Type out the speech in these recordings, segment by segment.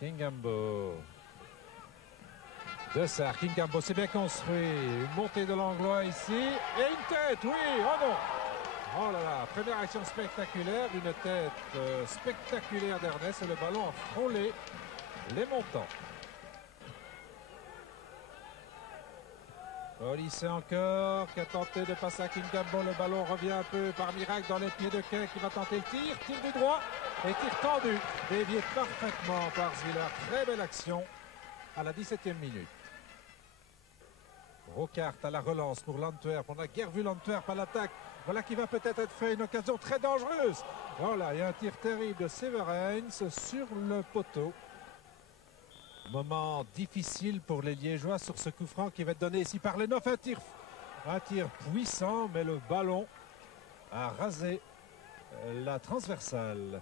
Kingambo. Dessart, Kingambo, c'est bien construit. Une montée de l'Anglois ici. Et une tête, oui, oh non. Oh là là, première action spectaculaire, une tête spectaculaire d'Ernest et le ballon a frôlé les montants. Olyssée encore, qui a tenté de passer à Kingambo. Le ballon revient un peu par miracle dans les pieds de Quin qui va tenter le tir. Tir du droit et tir tendu. Dévié parfaitement par Zwiller. Très belle action à la 17e minute. Rocard à la relance pour l'Antwerp. On a guère vu l'Antwerp à l'attaque. Voilà qui va peut-être être fait. Une occasion très dangereuse. Voilà, il y a un tir terrible de Severens sur le poteau. Moment difficile pour les Liégeois sur ce coup franc qui va être donné ici par Lenhoff. Un tir puissant, mais le ballon a rasé la transversale.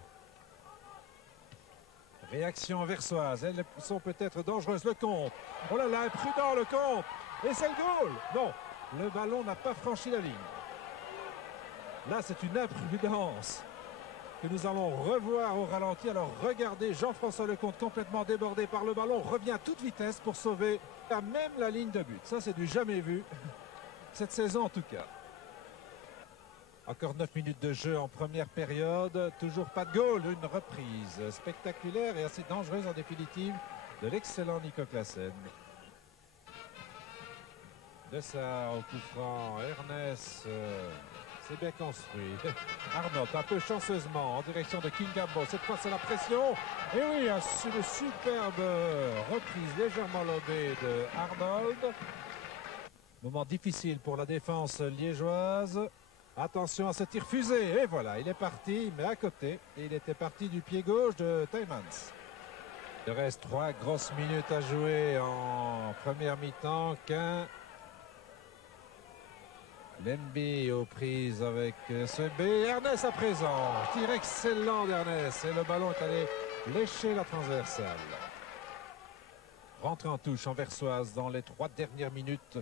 Réaction versoise, elles sont peut-être dangereuses. Le compte, oh là là, imprudent le compte. Et c'est le goal. Non, le ballon n'a pas franchi la ligne. Là, c'est une imprudence que nous allons revoir au ralenti. Alors regardez, Jean-François Lecomte complètement débordé par le ballon, revient à toute vitesse pour sauver à même la ligne de but. Ça, c'est du jamais vu, cette saison en tout cas. Encore 9 minutes de jeu en première période, toujours pas de goal, une reprise spectaculaire et assez dangereuse en définitive de l'excellent Nico Claesen. Dessart au coup franc, Ernest... c'est bien construit. Arnold un peu chanceusement en direction de Kingambo. Cette fois c'est la pression. Et oui, une superbe reprise légèrement lobée de Arnold. Moment difficile pour la défense liégeoise. Attention à ce tir fusé. Et voilà, il est parti, mais à côté. Et il était parti du pied gauche de Tielemans. Il reste 3 grosses minutes à jouer en première mi-temps. Lemby aux prises avec Swebe. Ernest à présent. Tir excellent d'Ernest. Et le ballon est allé lécher la transversale. Rentre en touche anversoise dans les 3 dernières minutes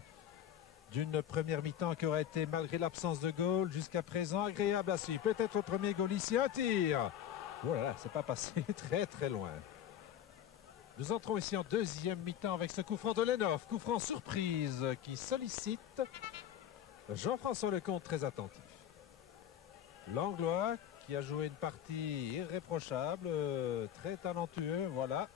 d'une première mi-temps qui aurait été, malgré l'absence de goal, jusqu'à présent agréable à suivre. Peut-être le premier goal ici. Un tir. Voilà, c'est pas passé très très loin. Nous entrons ici en deuxième mi-temps avec ce coup franc de Lenhoff. Coup franc surprise qui sollicite Jean-François Lecomte, très attentif. L'Anglois qui a joué une partie irréprochable, très talentueux, voilà.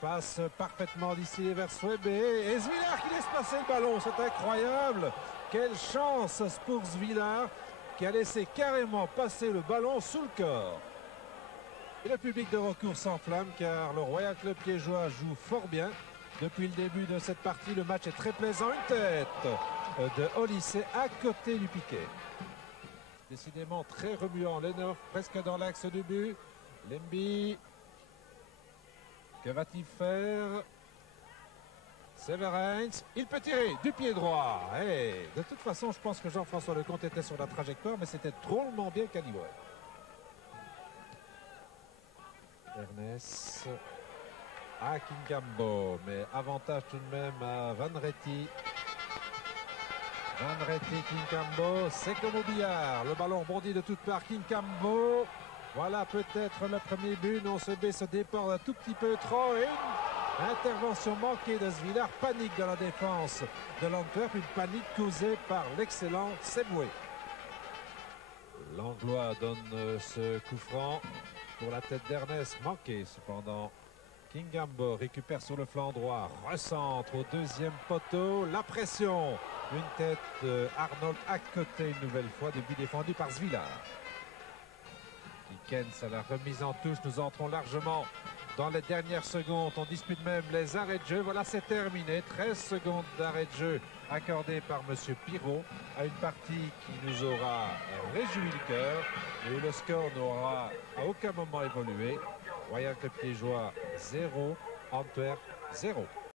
Passe parfaitement d'ici vers Swebe. Et Zwiller qui laisse passer le ballon, c'est incroyable. Quelle chance pour Zwiller qui a laissé carrément passer le ballon sous le corps. Et le public de recours s'enflamme car le Royal Club liégeois joue fort bien. Depuis le début de cette partie, le match est très plaisant. Une tête de Olyssée à côté du piquet. Décidément très remuant. Lenhoff presque dans l'axe du but. Lemby. Que va-t-il faire? Severens. Il peut tirer du pied droit. Et de toute façon, je pense que Jean-François Lecomte était sur la trajectoire, mais c'était drôlement bien calibré. Ernest à Kingambo, mais avantage tout de même à Vanretti. Kingambo, c'est comme au billard. Le ballon rebondit de toutes parts. Kingambo, voilà peut-être le premier but. Non, Swebe se déporte un tout petit peu trop. Et une intervention manquée de Zwiller. Panique dans la défense de l'Antwerp. Une panique causée par l'excellent Seboué. L'Anglois donne ce coup franc pour la tête d'Ernest. Manqué cependant. Kingambo récupère sur le flanc droit, recentre au deuxième poteau, la pression, une tête de Arnold à côté une nouvelle fois, début défendu par Zwiller. Kikens à la remise en touche, nous entrons largement dans les dernières secondes, on dispute même les arrêts de jeu, voilà c'est terminé, 13 secondes d'arrêt de jeu accordé par M. Pirot à une partie qui nous aura réjoui le cœur et où le score n'aura à aucun moment évolué. Royal Club liégeois 0, Antwerp 0.